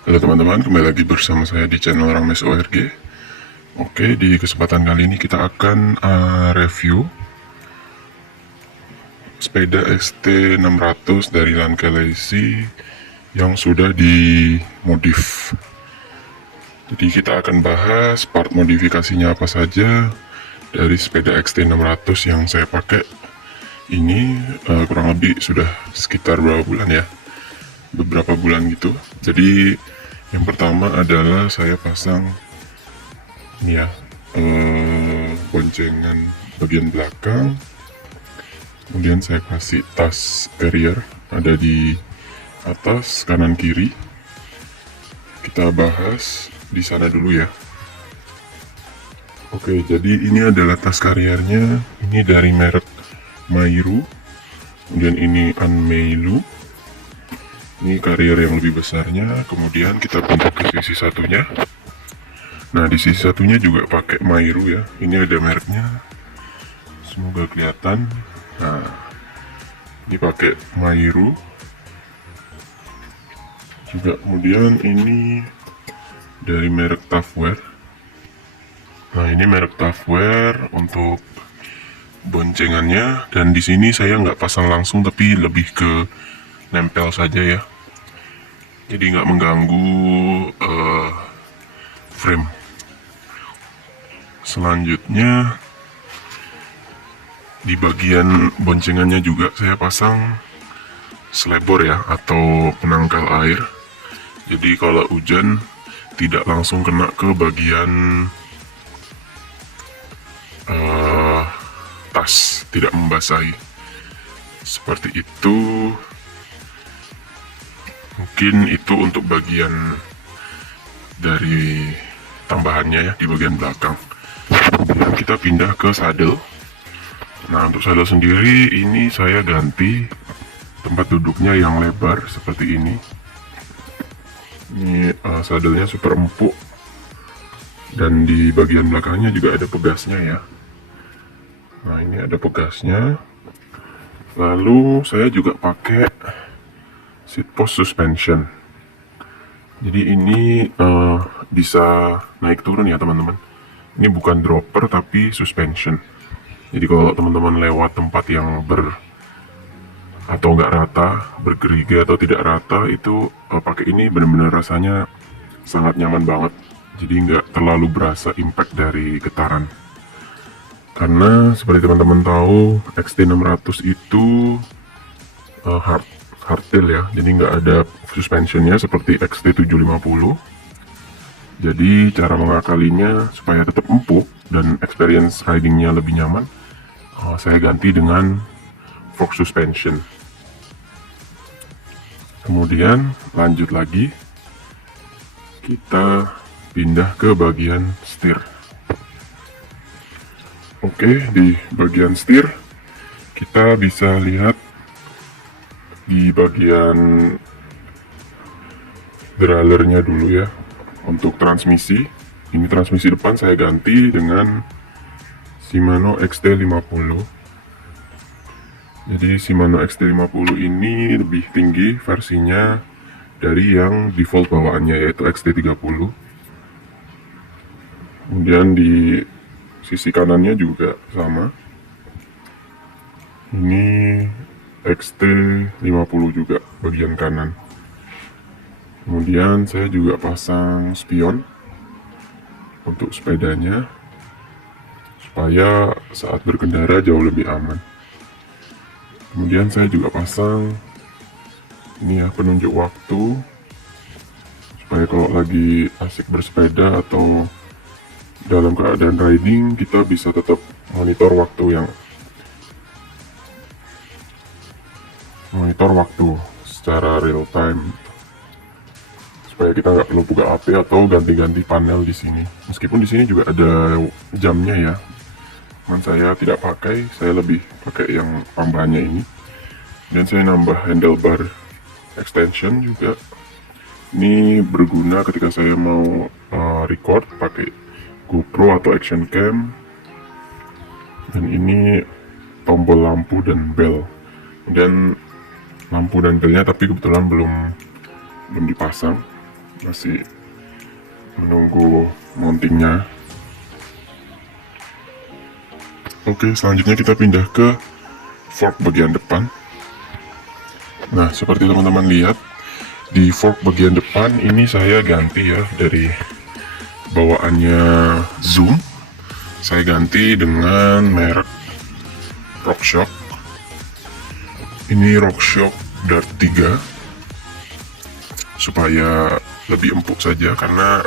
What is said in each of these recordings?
Halo teman-teman, kembali lagi bersama saya di channel Rames ORG. Oke, di kesempatan kali ini kita akan review sepeda XT600 dari Lancalesi yang sudah dimodif. Jadi kita akan bahas part modifikasinya apa saja dari sepeda XT600 yang saya pakai. Ini kurang lebih sudah sekitar berapa bulan ya? Beberapa bulan gitu. Jadi yang pertama adalah saya pasang ini ya, boncengan bagian belakang, kemudian saya kasih tas carrier ada di atas kanan kiri. Kita bahas di sana dulu ya. Oke, jadi ini adalah tas carriernya. Ini dari merek Mairu, kemudian ini Anmeilu. Ini carrier yang lebih besarnya, kemudian kita pindah ke sisi satunya. Nah, di sisi satunya juga pakai Mairu ya. Ini ada mereknya. Semoga kelihatan. Nah, ini pakai Mairu. Juga kemudian ini dari merek Tafware. Nah, ini merek Tafware untuk boncengannya. Dan di sini saya nggak pasang langsung, tapi lebih ke nempel saja ya. Jadi nggak mengganggu frame. Selanjutnya di bagian boncengannya juga saya pasang slebor ya, atau penangkal air. Jadi kalau hujan tidak langsung kena ke bagian tas, tidak membasahi. Seperti itu. Mungkin itu untuk bagian dari tambahannya ya, di bagian belakang. Kemudian kita pindah ke saddle. Nah, untuk saddle sendiri ini saya ganti tempat duduknya yang lebar seperti ini. Ini saddlenya super empuk, dan di bagian belakangnya juga ada pegasnya ya. Nah, ini ada pegasnya. Lalu saya juga pakai seat post suspension. Jadi ini bisa naik turun ya teman-teman. Ini bukan dropper tapi suspension. Jadi kalau teman-teman lewat tempat yang atau nggak rata, bergerigi atau tidak rata, itu pakai ini benar-benar rasanya sangat nyaman banget. Jadi nggak terlalu berasa impact dari getaran. Karena seperti teman-teman tahu, XT600 itu hardtail ya, jadi nggak ada suspensionnya seperti XT750. Jadi cara mengakalinya supaya tetap empuk dan experience ridingnya lebih nyaman, saya ganti dengan fork suspension. Kemudian lanjut lagi, kita pindah ke bagian setir. Oke, di bagian setir kita bisa lihat di bagian derailleurnya dulu ya. Untuk transmisi, ini transmisi depan saya ganti dengan Shimano XT50. Jadi Shimano XT50 ini lebih tinggi versinya dari yang default bawaannya, yaitu XT30. Kemudian di sisi kanannya juga sama, ini XT50 juga bagian kanan. Kemudian saya juga pasang spion untuk sepedanya supaya saat berkendara jauh lebih aman. Kemudian saya juga pasang ini ya, penunjuk waktu, supaya kalau lagi asik bersepeda atau dalam keadaan riding kita bisa tetap monitor waktu secara real time, supaya kita nggak perlu buka HP atau ganti-ganti panel di sini. Meskipun di sini juga ada jamnya ya, cuman saya tidak pakai, saya lebih pakai yang tambahannya ini. Dan saya nambah handlebar extension juga. Ini berguna ketika saya mau record pakai GoPro atau action cam. Dan ini tombol lampu dan bel. Dan lampu dan belnya tapi kebetulan belum dipasang. masih menunggu mountingnya. Oke, selanjutnya kita pindah ke fork bagian depan. Nah, seperti teman-teman lihat, di fork bagian depan ini saya ganti ya, dari bawaannya Zoom saya ganti dengan merek RockShox. Ini RockShox Dart 3 supaya lebih empuk saja, karena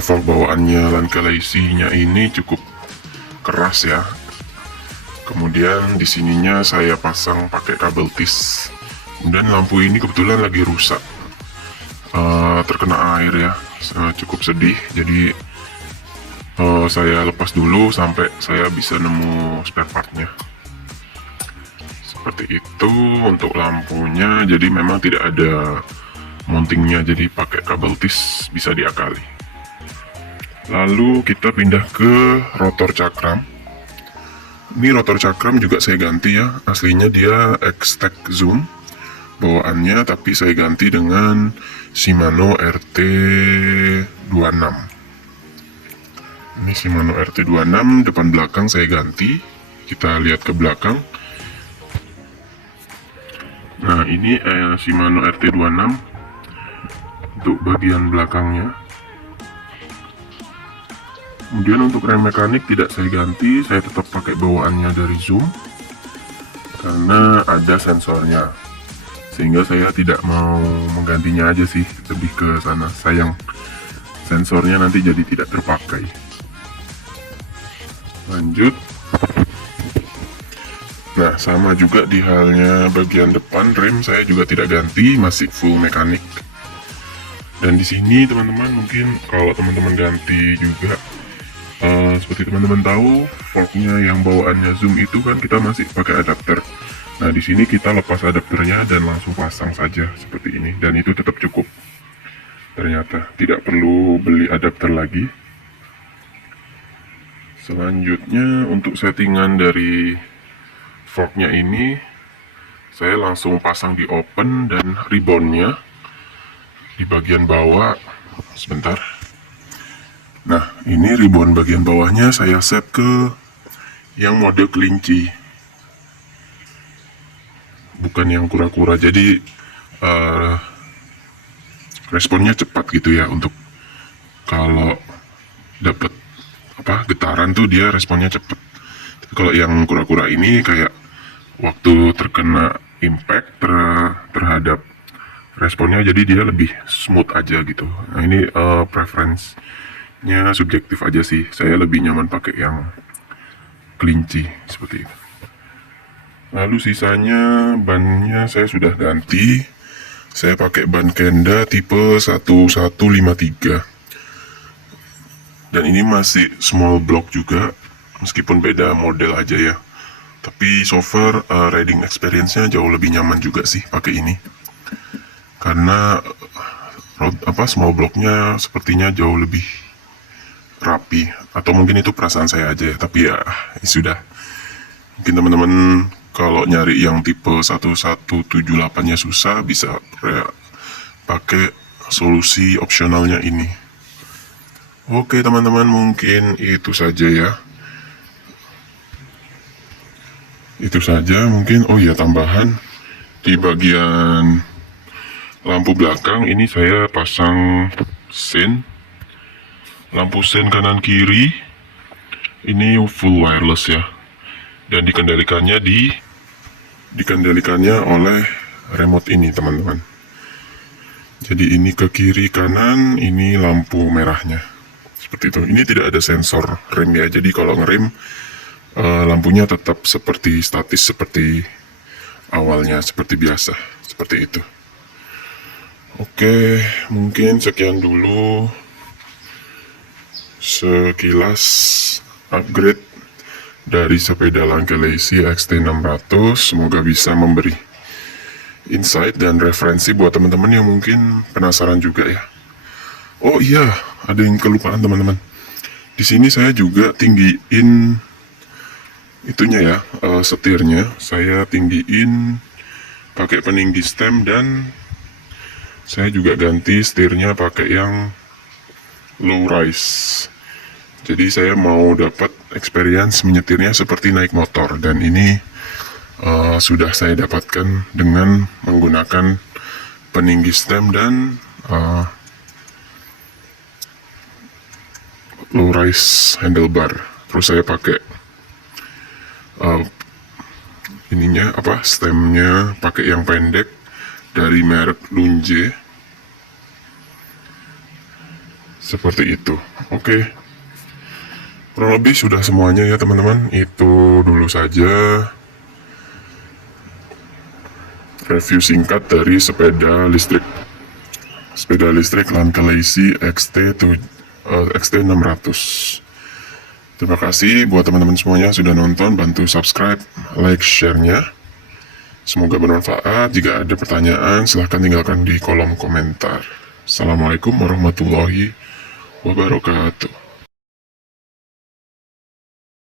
fork bawaannya Lankaleysi-nya ini cukup keras ya. Kemudian di sininya saya pasang pakai kabel tis. Kemudian lampu ini kebetulan lagi rusak, terkena air ya, cukup sedih. Jadi saya lepas dulu sampai saya bisa nemu spare partnya. Seperti itu untuk lampunya. Jadi memang tidak ada mountingnya, jadi pakai kabel tis bisa diakali. Lalu kita pindah ke rotor cakram. Ini rotor cakram juga saya ganti ya, aslinya dia X-Tech Zoom bawaannya, tapi saya ganti dengan Shimano RT26. Ini Shimano RT26, depan belakang saya ganti. Kita lihat ke belakang. Nah, ini Shimano RT26 untuk bagian belakangnya. Kemudian untuk rem mekanik tidak saya ganti, saya tetap pakai bawaannya dari Zoom karena ada sensornya, sehingga saya tidak mau menggantinya aja sih, lebih ke sana, sayang sensornya nanti jadi tidak terpakai. Lanjut. Nah, sama juga di halnya bagian depan, rem saya juga tidak ganti, masih full mekanik. Dan di sini teman-teman, mungkin kalau teman-teman ganti juga, seperti teman-teman tahu, forknya yang bawaannya Zoom itu kan kita masih pakai adapter. Nah, di sini kita lepas adapternya dan langsung pasang saja seperti ini, dan itu tetap cukup. Ternyata tidak perlu beli adapter lagi. Selanjutnya untuk settingan dari forknya ini, saya langsung pasang di open dan reboundnya di bagian bawah. Sebentar. Nah, ini ribbon bagian bawahnya saya set ke yang mode kelinci, bukan yang kura-kura. Jadi responnya cepat gitu ya, untuk kalau dapat getaran tuh dia responnya cepat. Tapi kalau yang kura-kura ini kayak waktu terkena impact terhadap responnya, jadi dia lebih smooth aja gitu. Nah, ini preference-nya subjektif aja sih, saya lebih nyaman pakai yang kelinci seperti itu. Lalu sisanya bannya saya sudah ganti, saya pakai ban Kenda tipe 1153, dan ini masih small block juga, meskipun beda model aja ya. Tapi so far riding experience-nya jauh lebih nyaman juga sih pakai ini, karena small blocknya sepertinya jauh lebih rapi, atau mungkin itu perasaan saya aja ya. Tapi ya sudah, mungkin teman-teman kalau nyari yang tipe 1178-nya susah, bisa pakai solusi opsionalnya ini. Oke teman-teman, mungkin itu saja ya. Itu saja mungkin. Oh ya, tambahan di bagian lampu belakang ini saya pasang sein, lampu sein kanan kiri ini full wireless ya, dan dikendalikannya oleh remote ini teman-teman. Jadi ini ke kiri kanan, ini lampu merahnya seperti itu. Ini tidak ada sensor rem ya, jadi kalau ngerem lampunya tetap seperti statis, seperti awalnya, seperti biasa, seperti itu. Oke, mungkin sekian dulu sekilas upgrade dari sepeda Lankaleysi XT600. Semoga bisa memberi insight dan referensi buat teman-teman yang mungkin penasaran juga ya. Oh iya, ada yang kelupaan teman-teman. Di sini saya juga tinggiin itunya ya, setirnya saya tinggiin pakai peninggi stem, dan Saya juga ganti setirnya pakai yang low rise. Jadi saya mau dapat experience menyetirnya seperti naik motor, dan ini sudah saya dapatkan dengan menggunakan peninggi stem dan low rise handlebar. Terus saya pakai stemnya pakai yang pendek dari merek Lunge. Seperti itu. Oke. Kurang lebih sudah semuanya ya teman-teman. Itu dulu saja review singkat dari sepeda listrik Lankelasi XT600. Terima kasih buat teman-teman semuanya sudah nonton. Bantu subscribe, like, share-nya. Semoga bermanfaat. Jika ada pertanyaan silahkan tinggalkan di kolom komentar. Assalamualaikum warahmatullahi wabarakatuh.